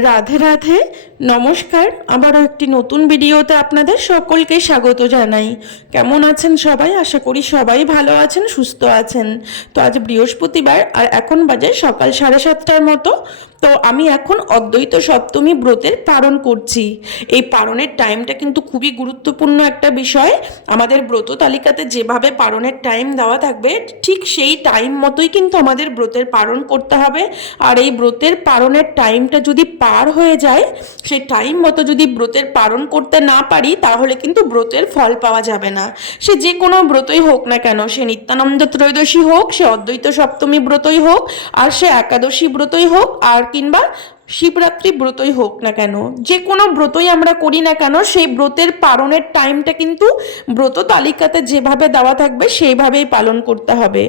রাধে রাধে, নমস্কার। আবারও একটি নতুন ভিডিওতে আপনাদের সকলকে স্বাগত জানাই। কেমন আছেন সবাই? আশা করি সবাই ভালো আছেন, সুস্থ আছেন। তো আজ বৃহস্পতিবার আর এখন বাজে সকাল সাড়ে সাতটার মতো। তো আমি এখন অদ্বৈত সপ্তমী ব্রতের পালন করছি। এই পারণের টাইমটা কিন্তু খুবই গুরুত্বপূর্ণ একটা বিষয়। আমাদের ব্রত তালিকাতে যেভাবে পারণের টাইম দেওয়া থাকবে, ঠিক সেই টাইম মতোই কিন্তু আমাদের ব্রতের পারণ করতে হবে। আর এই ব্রতের পারণের টাইমটা যদি পার হয়ে যায়, সেই টাইম মতো যদি ব্রতের পারণ করতে না পারি, তাহলে কিন্তু ব্রতের ফল পাওয়া যাবে না। সে যে কোনো ব্রতই হোক না কেন, সে নিত্যানন্দ ত্রয়োদশী হোক, সে অদ্বৈত সপ্তমী ব্রতই হোক, আর সে একাদশী ব্রতই হোক, আর কিংবা শিবরাত্রি ব্রতই হোক না কেন, যে কোনো ব্রতই আমরা করি না কেন, সেই ব্রতের পালনের টাইমটা কিন্তু ব্রত তালিকাতে যেভাবে দেওয়া থাকবে সেইভাবেই পালন করতে হবে।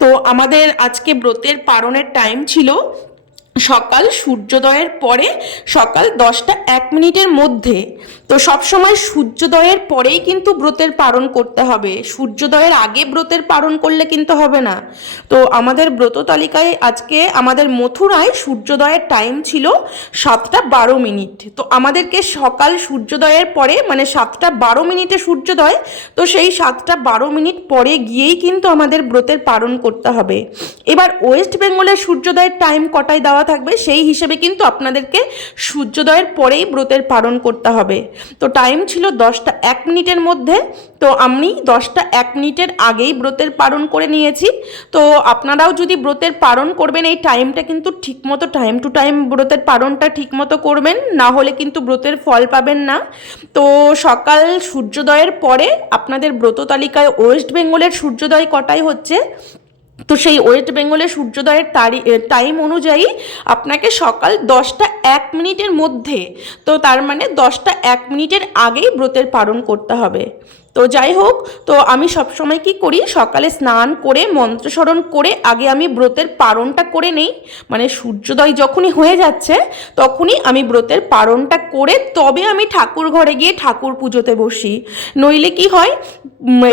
তো আমাদের আজকে ব্রতের পালনের টাইম ছিল সকাল সূর্যোদয়ের পরে সকাল দশটা এক মিনিটের মধ্যে। তো সবসময় সূর্যোদয়ের পরেই কিন্তু ব্রতের পালন করতে হবে। সূর্যোদয়ের আগে ব্রতের পালন করলে কিন্তু হবে না। তো আমাদের ব্রত তালিকায় আজকে আমাদের মথুরায় সূর্যোদয়ের টাইম ছিল সাতটা বারো মিনিট। তো আমাদেরকে সকাল সূর্যোদয়ের পরে মানে সাতটা বারো মিনিটে সূর্যোদয়, তো সেই সাতটা বারো মিনিট পরে গিয়েই কিন্তু আমাদের ব্রতের পালন করতে হবে। এবার ওয়েস্ট বেঙ্গলের সূর্যোদয়ের টাইম কটায় দেওয়া থাকবে, সেই হিসেবে কিন্তু আপনাদেরকে সূর্যোদয়ের পরেই ব্রতের পালন করতে হবে। তো টাইম ছিল দশটা এক মিনিটের মধ্যে, তো আমি দশটা এক মিনিটের আগেই ব্রতের পালন করে নিয়েছি। তো আপনারাও যদি ব্রতের পালন করবেন, এই টাইমটা কিন্তু ঠিকমতো টাইম টু টাইম ব্রতের পালনটা ঠিকমতো করবেন, না হলে কিন্তু ব্রতের ফল পাবেন না। তো সকাল সূর্যোদয়ের পরে আপনাদের ব্রত তালিকায় ওয়েস্ট বেঙ্গলের সূর্যোদয় কটাই হচ্ছে? তো সেই ওয়েস্ট বেঙ্গলের সূর্যোদয়ের তারি টাইম অনুযায়ী আপনাকে সকাল দশটা এক মিনিটের মধ্যে, তো তার মানে দশটা এক মিনিটের আগেই ব্রতের পালন করতে হবে। তো যাই হোক, তো আমি সবসময় কি করি, সকালে স্নান করে, মন্ত্রস্মরণ করে, আগে আমি ব্রতের পারণটা করে নেই। মানে সূর্যোদয় যখনই হয়ে যাচ্ছে, তখনই আমি ব্রতের পারণটা করে তবে আমি ঠাকুর ঘরে গিয়ে ঠাকুর পুজোতে বসি। নইলে কি হয়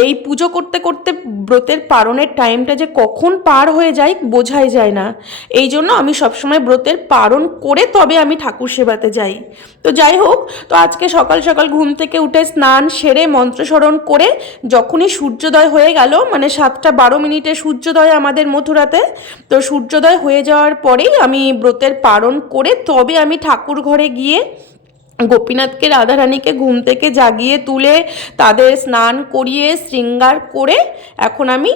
এই পুজো করতে করতে ব্রতের পারণের টাইমটা যে কখন পার হয়ে যায় বোঝাই যায় না। এই জন্য আমি সবসময় ব্রতের পারণ করে তবে আমি ঠাকুর সেবাতে যাই। তো যাই হোক, তো আজকে সকাল সকাল ঘুম থেকে উঠে স্নান সেরে মন্ত্রস্মরণ করে যখনই সূর্যোদয় হয়ে গেল মানে সাতটা বারো মিনিটে সূর্যোদয় আমাদের মথুরাতে, তো সূর্যোদয় হয়ে যাওয়ার পরেই আমি ব্রতের পালন করে তবে আমি ঠাকুর ঘরে গিয়ে গোপীনাথকে, রাধারানীকে ঘুম থেকে জাগিয়ে তুলে তাদের স্নান করিয়ে শৃঙ্গার করে এখন আমি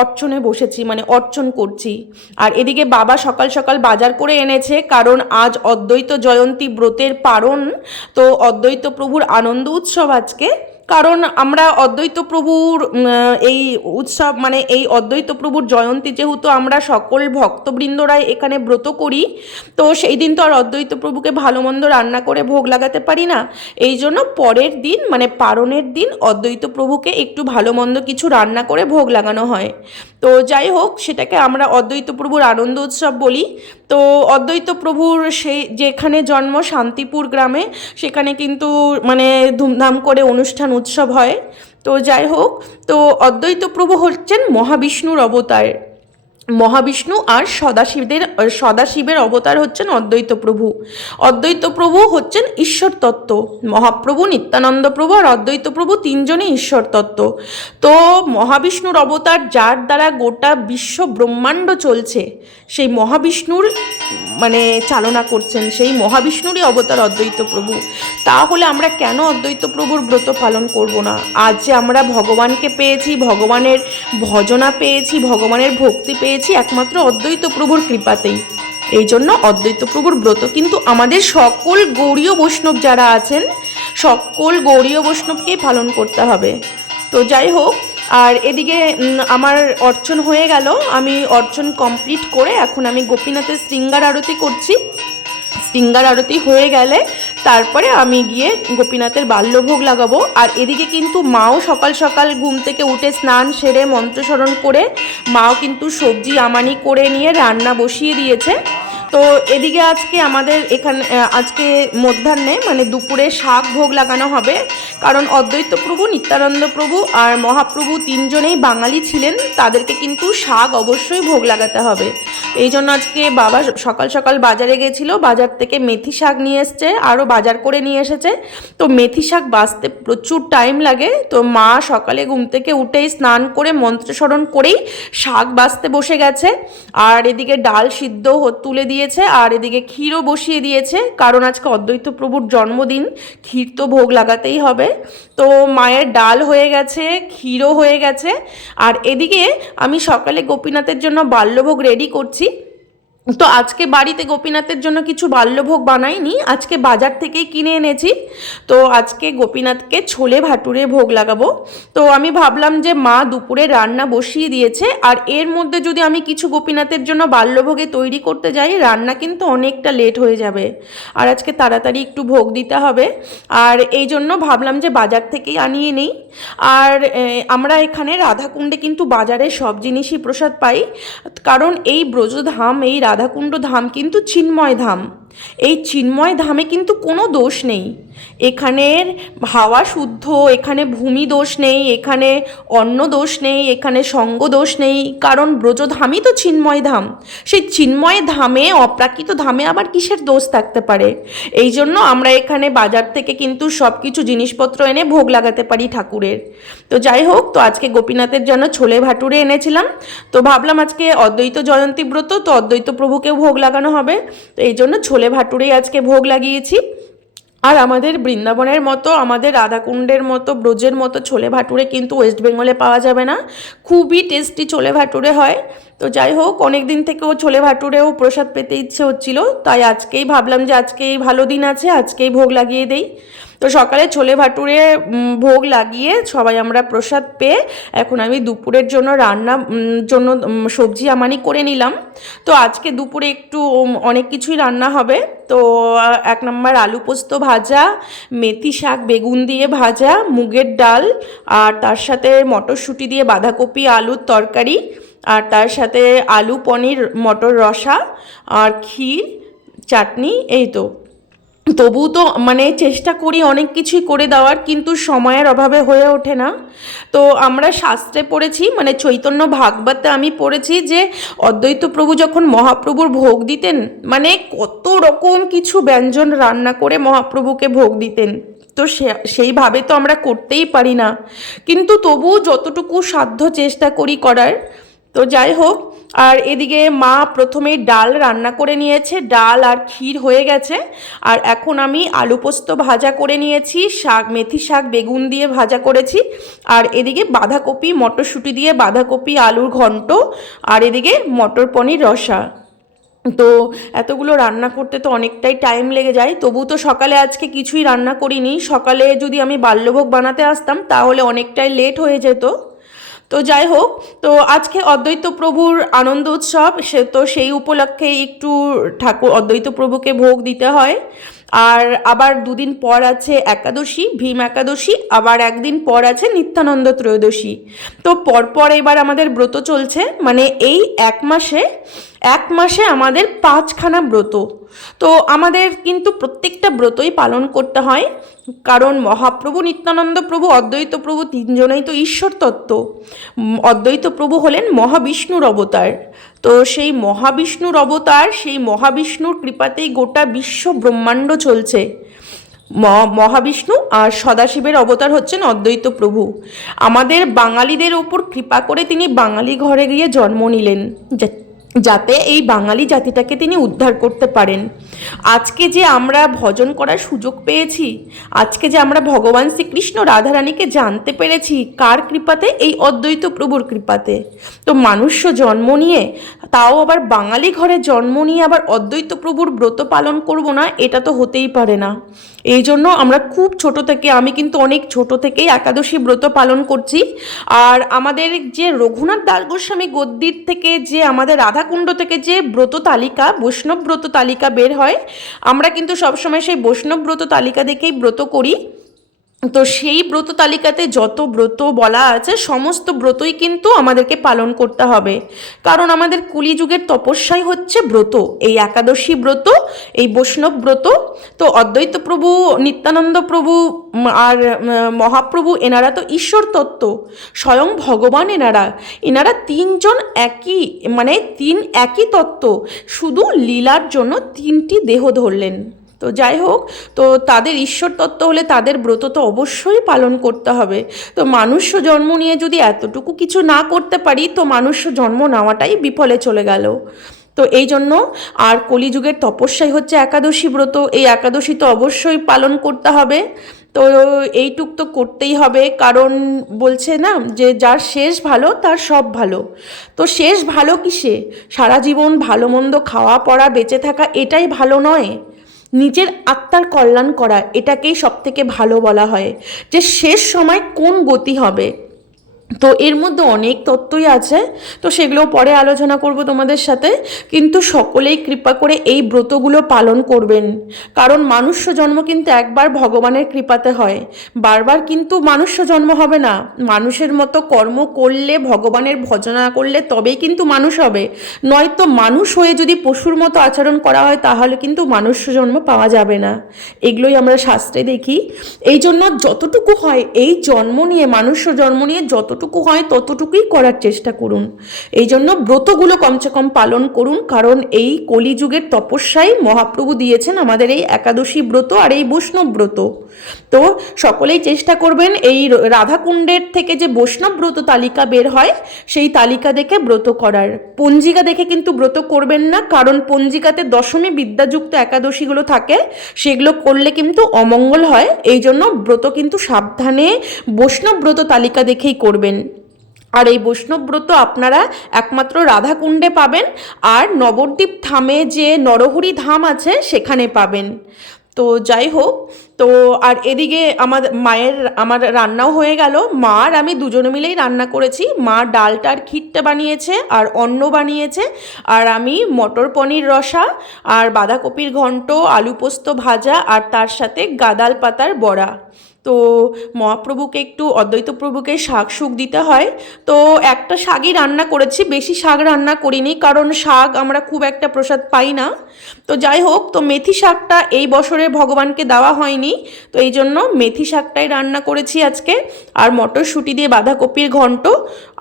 অর্চনে বসেছি মানে অর্চন করছি। আর এদিকে বাবা সকাল সকাল বাজার করে এনেছে, কারণ আজ অদ্বৈত জয়ন্তী ব্রতের পারণ তো অদ্বৈত প্রভুর আনন্দ উৎসব আজকে। কারণ আমরা অদ্বৈত প্রভুর এই উৎসব মানে এই অদ্বৈত প্রভুর জয়ন্তী যেহেতু আমরা সকল ভক্তবৃন্দরাই এখানে ব্রত করি, তো সেই দিন তো আর অদ্বৈত প্রভুকে ভালো মন্দ রান্না করে ভোগ লাগাতে পারি না। এই জন্য পরের দিন মানে পারণের দিন, অদ্বৈত প্রভুকে একটু ভালো মন্দ কিছু রান্না করে ভোগ লাগানো হয়। তো যাই হোক, সেটাকে আমরা অদ্বৈত প্রভুর আনন্দ উৎসব বলি। তো অদ্বৈত প্রভুর সেই যেখানে জন্ম শান্তিপুর গ্রামে, সেখানে কিন্তু মানে ধুমধাম করে অনুষ্ঠান উৎসব হয়। তো যাই হোক তো অদ্বৈত প্রভু হচ্ছেন মহাবিষ্ণুর অবতার। মহাবিষ্ণু আর সদাশিবদের সদাশিবের অবতার হচ্ছেন অদ্বৈত প্রভু। অদ্বৈত প্রভু হচ্ছেন ঈশ্বর তত্ত্ব। মহাপ্রভু নিত্যানন্দ প্রভু আর অদ্বৈত প্রভু তিনজনই ঈশ্বর তত্ত্ব। তো মহাবিষ্ণুর অবতার যার দ্বারা গোটা বিশ্ব ব্রহ্মাণ্ড চলছে, সেই মহাবিষ্ণুর মানে চালনা করছেন, সেই মহাবিষ্ণুরই অবতার অদ্বৈত প্রভু। তাহলে আমরা কেন অদ্বৈত প্রভুর ব্রত পালন করব না? আজ যে আমরা ভগবানকে পেয়েছি, ভগবানের ভজনা পেয়েছি, ভগবানের ভক্তি পেয়েছি একমাত্র অদ্বৈত প্রভুর কৃপাতেই। এই জন্য অদ্বৈত প্রভুর ব্রত কিন্তু আমাদের সকল গৌরীয় বৈষ্ণব যারা আছেন, সকল গৌরীয় বৈষ্ণবকেই পালন করতে হবে। তো যাই হোক, আর এদিকে আমার অর্চন হয়ে গেল। আমি অর্চন কমপ্লিট করে এখন আমি গোপীনাথের শৃঙ্গার আরতি করছি। শৃঙ্গার আরতি হয়ে গেলে তারপরে আমি গিয়ে গোপীনাথের বাল্যভোগ লাগাবো। আর এদিকে কিন্তু মাও সকাল সকাল ঘুম থেকে উঠে স্নান সেরে মন্ত্রস্মরণ করে মাও কিন্তু সবজি আমানি করে নিয়ে রান্না বসিয়ে দিয়েছে। তো এদিকে আজকে আমাদের এখানে আজকে মধ্যাহ্নে মানে দুপুরে শাক ভোগ লাগানো হবে। কারণ অদ্বৈত প্রভু, নিত্যানন্দ প্রভু আর মহাপ্রভু তিনজনেই বাঙালি ছিলেন। তাদেরকে কিন্তু শাক অবশ্যই ভোগ লাগাতে হবে। এই জন্য আজকে বাবা সকাল সকাল বাজারে গেছিল, বাজার থেকে মেথি শাক নিয়ে এসছে, আরও বাজার করে নিয়ে এসেছে। তো মেথি শাক বাছতে প্রচুর টাইম লাগে, তো মা সকালে ঘুম থেকে উঠেই স্নান করে মন্ত্রস্মরণ করেই শাক বাছতে বসে গেছে। আর এদিকে ডাল সিদ্ধ তুলে দিয়েছে, আর এদিকে ক্ষীরও বসিয়ে দিয়েছে। কারণ আজকে অদ্বৈত প্রভুর জন্মদিন, ক্ষীর তো ভোগ লাগাতেই হবে। তো মায়ের ডাল হয়ে গেছে, ক্ষীরও হয়ে গেছে। আর এদিকে আমি সকালে গোপীনাথের জন্য বাল্যভোগ রেডি করছি। তো আজকে বাড়িতে গোপীনাথের জন্য কিছু বাল্যভোগ বানাইনি, আজকে বাজার থেকেই কিনে এনেছি। তো আজকে গোপীনাথকে ছোলে ভাটুরে ভোগ লাগাবো। তো আমি ভাবলাম যে মা দুপুরে রান্না বসিয়ে দিয়েছে, আর এর মধ্যে যদি আমি কিছু গোপীনাথের জন্য বাল্যভোগে তৈরি করতে যাই, রান্না কিন্তু অনেকটা লেট হয়ে যাবে। আর আজকে তাড়াতাড়ি একটু ভোগ দিতে হবে। আর এই জন্য ভাবলাম যে বাজার থেকেই আনিয়ে নেই। আর আমরা এখানে রাধাকুণ্ডে কিন্তু বাজারে সব জিনিসই প্রসাদ পাই। কারণ এই ব্রজধাম, এই রাধাকুণ্ড ধাম কিন্তু চিন্ময় ধাম। এই চিন্ময় ধামে কিন্তু কোনো দোষ নেই। এখানের হাওয়া শুদ্ধ, এখানে ভূমি দোষ নেই, এখানে অন্ন দোষ নেই, এখানে সঙ্গ দোষ নেই, কারণ ব্রজধামই তো চিন্ময় ধাম। সেই চিন্ময় ধামে, অপ্রাকৃত ধামে আবার কিসের দোষ থাকতে পারে? এই জন্য আমরা এখানে বাজার থেকে কিন্তু সব কিছু জিনিসপত্র এনে ভোগ লাগাতে পারি ঠাকুরের। তো যাই হোক, তো আজকে গোপীনাথের জন্য ছোলে ভাটুরে এনেছিলাম। তো ভাবলাম আজকে অদ্বৈত জয়ন্তী ব্রত, তো অদ্বৈত প্রভুকেও ভোগ লাগানো হবে। তো এই জন্য ছোলে ভাটুরেই আজকে ভোগ লাগিয়েছি। আর আমাদের বৃন্দাবনের মতো, আমাদের রাধাকুণ্ডের মতো, ব্রজের মতো ছোলে ভাটুরে কিন্তু ওয়েস্ট বেঙ্গলে পাওয়া যাবে না। খুবই টেস্টি ছোলে ভাটুরে হয়। তো যাই হোক অনেক দিন থেকেও ছোলে ভাটুরেও প্রসাদ পেতে ইচ্ছে হচ্ছিল, তাই আজকেই ভাবলাম যে আজকেই ভালো দিন আছে, আজকেই ভোগ লাগিয়ে দেই। তো সকালে ছোলে ভাটুরে ভোগ লাগিয়ে সবাই আমরা প্রসাদ পেয়ে এখন আমি দুপুরের জন্য রান্না জন্য সবজি আমানি করে নিলাম। তো আজকে দুপুরে একটু অনেক কিছুই রান্না হবে। তো এক নম্বর আলু পোস্ত ভাজা, মেথি শাক, বেগুন দিয়ে ভাজা, মুগের ডাল, আর তার সাথে মটরশুঁটি দিয়ে বাঁধাকপি, আলুর তরকারি। আর তার সাথে আলু, পনির, মটর রসা আর ক্ষীর, চাটনি, এই তো। তবু তো মানে চেষ্টা করি অনেক কিছুই করে দেওয়ার, কিন্তু সময়ের অভাবে হয়ে ওঠে না। তো আমরা শাস্ত্রে পড়েছি মানে চৈতন্য ভাগবতে আমি পড়েছি যে অদ্বৈত প্রভু যখন মহাপ্রভুর ভোগ দিতেন মানে কত রকম কিছু ব্যঞ্জন রান্না করে মহাপ্রভুকে ভোগ দিতেন। তো সে- সেইভাবে তো আমরা করতেই পারি না। কিন্তু তবু যতটুকু সাধ্য চেষ্টা করি করার তো যাই হোক, আর এদিকে মা প্রথমে ডাল রান্না করে নিয়েছে, ডাল আর ক্ষীর হয়ে গেছে। আর এখন আমি আলু পোস্ত ভাজা করে নিয়েছি, শাক, মেথি শাক, বেগুন দিয়ে ভাজা করেছি। আর এদিকে বাঁধাকপি, মটরশুঁটি দিয়ে বাঁধাকপি, আলুর ঘন্ট, আর এদিকে মটর পনির রসা। তো এতগুলো রান্না করতে তো অনেকটাই টাইম লেগে যায় তবু তো সকালে আজকে কিছুই রান্না করিনি। সকালে যদি আমি বাল্যভোগ বানাতে আসতাম, তাহলে অনেকটাই লেট হয়ে যেত। তো যাই হোক, তো আজকে অদ্বৈত প্রভুর আনন্দ উৎসব, সে তো সেই উপলক্ষে একটু ঠাকুর, অদ্বৈত প্রভুকে ভোগ দিতে হয়। আর আবার দুদিন পর আছে একাদশী, ভীম একাদশী, আবার একদিন পর আছে নিত্যানন্দ ত্রয়োদশী। তো পরপর এবার আমাদের ব্রত চলছে মানে এই এক মাসে এক মাসে আমাদের পাঁচখানা ব্রত। তো আমাদের কিন্তু প্রত্যেকটা ব্রতই পালন করতে হয়, কারণ মহাপ্রভু নিত্যানন্দ প্রভু, অদ্বৈত প্রভু তিনজনেই তো ঈশ্বর তত্ত্ব অদ্বৈত প্রভু হলেন মহাবিষ্ণুর অবতার। তো সেই মহাবিষ্ণুর অবতার, সেই মহাবিষ্ণুর কৃপাতেই গোটা বিশ্ব ব্রহ্মাণ্ড চলছে। মহাবিষ্ণু আর সদাশিবের অবতার হচ্ছেন অদ্বৈত প্রভু। আমাদের বাঙালিদের ওপর কৃপা করে তিনি বাঙালি ঘরে গিয়ে জন্ম নিলেন। যাতে এই বাঙালি জাতিটাকে তিনি উদ্ধার করতে পারেন। আজকে যে আমরা ভজন করার সুযোগ পেয়েছি, আজকে যে আমরা ভগবান শ্রীকৃষ্ণ রাধারানীকে জানতে পেরেছি, কার কৃপাতে? এই অদ্বৈত প্রভুর কৃপাতে। তো মানুষ্য জন্ম নিয়ে, তাও আবার বাঙালি ঘরে জন্ম নিয়ে আবার অদ্বৈত প্রভুর ব্রত পালন করব না, এটা তো হতেই পারে না। এই জন্য আমরা খুব ছোট থেকে, আমি কিন্তু অনেক ছোট থেকেই একাদশী ব্রত পালন করছি। আর আমাদের যে রঘুনাথ দাস গোস্বামী গদ্দির থেকে যে আমাদের রাধাকুণ্ড থেকে যে ব্রত তালিকা, বৈষ্ণব ব্রত তালিকা বের হয়, আমরা কিন্তু সবসময় সেই বৈষ্ণব ব্রত তালিকা দেখেই ব্রত করি। তো সেই ব্রত তালিকাতে যত ব্রত বলা আছে, সমস্ত ব্রতই কিন্তু আমাদেরকে পালন করতে হবে। কারণ আমাদের কলিযুগের তপস্যাই হচ্ছে ব্রত। এই একাদশী ব্রত, এই বৈষ্ণব ব্রত, তো অদ্বৈত প্রভু, নিত্যানন্দ প্রভু আর মহাপ্রভু, এনারা তো ঈশ্বর তত্ত্ব। স্বয়ং ভগবান এনারা। এনারা তিনজন একই মানে তিন একই তত্ত্ব। শুধু লীলার জন্য তিনটি দেহ ধরলেন। তো যাই হোক, তো তাদের ঈশ্বর তত্ত্ব হলে তাদের ব্রত তো অবশ্যই পালন করতে হবে। তো মানুষ্য জন্ম নিয়ে যদি এতটুকু কিছু না করতে পারি, তো মানুষ্য জন্ম নেওয়াটাই বিফলে চলে গেল। তো এই জন্য আর কলিযুগের তপস্যাই হচ্ছে একাদশী ব্রত। এই একাদশী তো অবশ্যই পালন করতে হবে। তো এইটুক তো করতেই হবে, কারণ বলছে না যে যার শেষ ভালো, তার সব ভালো। তো শেষ ভালো কিসে? সারা জীবন ভালো মন্দ খাওয়া পড়া বেঁচে থাকা এটাই ভালো নয়। নিজের আত্মার কল্যাণ করা, এটাকেই সবথেকে ভালো বলা হয় যে শেষ সময় কোন গতি হবে? তো এর মধ্যে অনেক তত্ত্বই আছে। তো সেগুলো পরে আলোচনা করব তোমাদের সাথে। কিন্তু সকলেই কৃপা করে এই ব্রতগুলো পালন করবেন। কারণ মানুষ্য জন্ম কিন্তু একবার ভগবানের কৃপাতে হয়। বারবার কিন্তু মানুষ্য জন্ম হবে না। মানুষের মতো কর্ম করলে, ভগবানের ভজনা করলে তবেই কিন্তু মানুষ হবে। নয়তো মানুষ হয়ে যদি পশুর মতো আচরণ করা হয়, তাহলে কিন্তু মানুষ্য জন্ম পাওয়া যাবে না। এগুলোই আমরা শাস্ত্রে দেখি। এই জন্য যতটুকু হয়, এই জন্ম নিয়ে, মানুষ্য জন্ম নিয়ে যতটুকু হয় ততটুকুই করার চেষ্টা করুন। এই জন্য ব্রতগুলো কমসে কম পালন করুন, কারণ এই কলিযুগের তপস্যায় মহাপ্রভু দিয়েছেন আমাদের এই একাদশী ব্রত আর এই বৈষ্ণব ব্রত। তো সকলেই চেষ্টা করবেন এই রাধাকুণ্ডের থেকে যে বৈষ্ণব ব্রত তালিকা বের হয়, সেই তালিকা দেখে ব্রত করার। পঞ্জিকা দেখে কিন্তু ব্রত করবেন না, কারণ পঞ্জিকাতে দশমী বিদ্যাযুক্ত একাদশীগুলো থাকে, সেগুলো করলে কিন্তু অমঙ্গল হয়। এই জন্য ব্রত কিন্তু সাবধানে বৈষ্ণব ব্রত তালিকা দেখেই করবেন। আর এই বৈষ্ণবব্রত আপনারা একমাত্র রাধাকুণ্ডে পাবেন, আর নবদ্বীপ ধামে যে নরহরি ধাম আছে সেখানে পাবেন। তো যাই হোক, তো আর এদিকে আমার মায়ের, আমার রান্নাও হয়ে গেল। মা আর আমি দুজনে মিলেই রান্না করেছি। মা ডালটা আর ক্ষীরটা বানিয়েছে, আর অন্ন বানিয়েছে, আর আমি মটর পনির রসা, আর বাঁধাকপির ঘন্ট, আলু পোস্ত ভাজা, আর তার সাথে গাদাল পাতার বড়া। তো মহাপ্রভুকে একটু, অদ্বৈত প্রভুকে শাক শুক দিতে হয়। তো একটা শাকই রান্না করেছি, বেশি শাক রান্না করিনি, কারণ শাক আমরা খুব একটা প্রসাদ পাই না। তো যাই হোক, তো মেথি শাকটা এই বছরে ভগবানকে দেওয়া হয়নি। তো এই জন্য মেথি শাকটাই রান্না করেছি আজকে। আর মটরশুঁটি দিয়ে বাঁধাকপির ঘন্ট,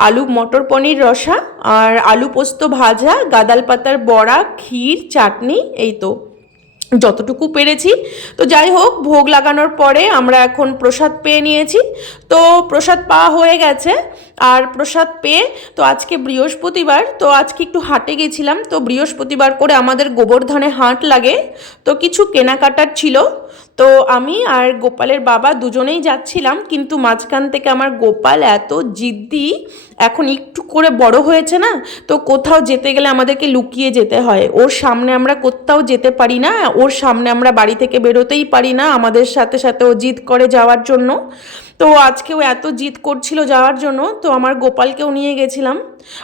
আলু, মটর পনির রসা, আর আলু পোস্ত ভাজা, গাদাল পাতার বড়া, ক্ষীর, চাটনি, এই তো। যতটুকু পেরেছি। তো যাই হোক, ভোগ লাগানোর পরে আমরা এখন প্রসাদ পেয়ে নিয়েছি। তো প্রসাদ পাওয়া হয়ে গেছে। আর প্রসাদ পেয়ে, তো আজকে বৃহস্পতিবার, তো আজকে একটু হাটে গেছিলাম। তো বৃহস্পতিবার করে আমাদের গোবর্ধনে হাট লাগে। তো কিছু কেনাকাটার ছিল। তো আমি আর গোপালের বাবা দুজনেই যাচ্ছিলাম। কিন্তু মাঝখান থেকে আমার গোপাল এত জিদ্দি এখন একটু করে বড় হয়েছে না, তো কোথাও যেতে গেলে আমাদেরকে লুকিয়ে যেতে হয়। ওর সামনে আমরা কোথাও যেতে পারি না, ওর সামনে আমরা বাড়ি থেকে বেরোতেই পারি না আমাদের সাথে সাথে ও জিদ করে যাওয়ার জন্য। তো আজকে ও এত জিদ করছিল যাওয়ার জন্য, তো আমার গোপালকেও নিয়ে গেছিলাম।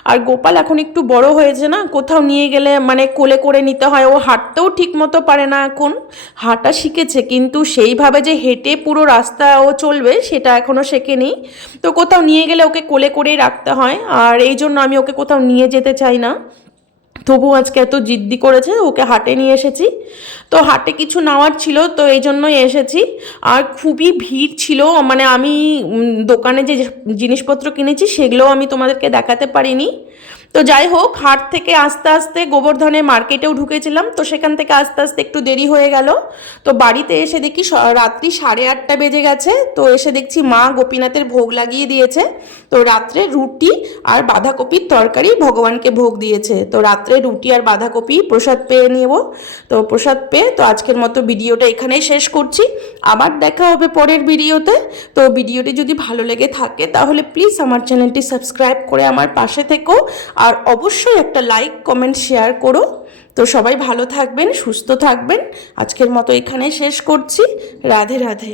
আর গোপাল এখন একটু বড় হয়েছে না, কোথাও নিয়ে গেলে মানে কোলে করে নিতে হয়। ও হাঁটতেও ঠিক মতো পারে না এখন, হাঁটা শিখেছে, কিন্তু সেইভাবে যে হেঁটে পুরো রাস্তা ও চলবে সেটা এখনও শেখেনি। তো কোথাও নিয়ে গেলে ওকে কোলে করেই রাখতে হয়, আর এই জন্য আমি ওকে কোথাও নিয়ে যেতে চাই না। তবু আজকে এত জিদ্দি করেছে, ওকে হাটে নিয়ে এসেছি। তো হাটে কিছু নেওয়ার ছিল, তো এই জন্যই এসেছি। আর খুবই ভিড় ছিল মানে আমি দোকানে যে জিনিসপত্র কিনেছি, সেগুলোও আমি তোমাদেরকে দেখাতে পারিনি। তো যাই হোক, হাট থেকে আস্তে আস্তে গোবর্ধনে মার্কেটেও ঢুকেছিলাম, তো সেখান থেকে আস্তে আস্তে একটু দেরি হয়ে গেল। তো বাড়িতে এসে দেখি রাত্রি সাড়ে আটটা বেজে গেছে, তো এসে দেখছি মা গোপীনাথের ভোগ লাগিয়ে দিয়েছে। তো রাত্রে রুটি আর বাঁধাকপির তরকারি ভগবানকে ভোগ দিয়েছে। তো রাত্রে রুটি আর বাঁধাকপি প্রসাদ পেয়ে নেব। তো প্রসাদ পেয়ে তো আজকের মতো ভিডিওটা এখানেই শেষ করছি। আবার দেখা হবে পরের ভিডিওতে। তো ভিডিওটি যদি ভালো লেগে থাকে তাহলে প্লিজ আমার চ্যানেলটি সাবস্ক্রাইব করে আমার পাশে থেকো। আর অবশ্যই একটা লাইক কমেন্ট শেয়ার করো। তো সবাই ভালো থাকবেন, সুস্থ থাকবেন। আজকের মতো এখানে শেষ করছি। রাধে রাধে।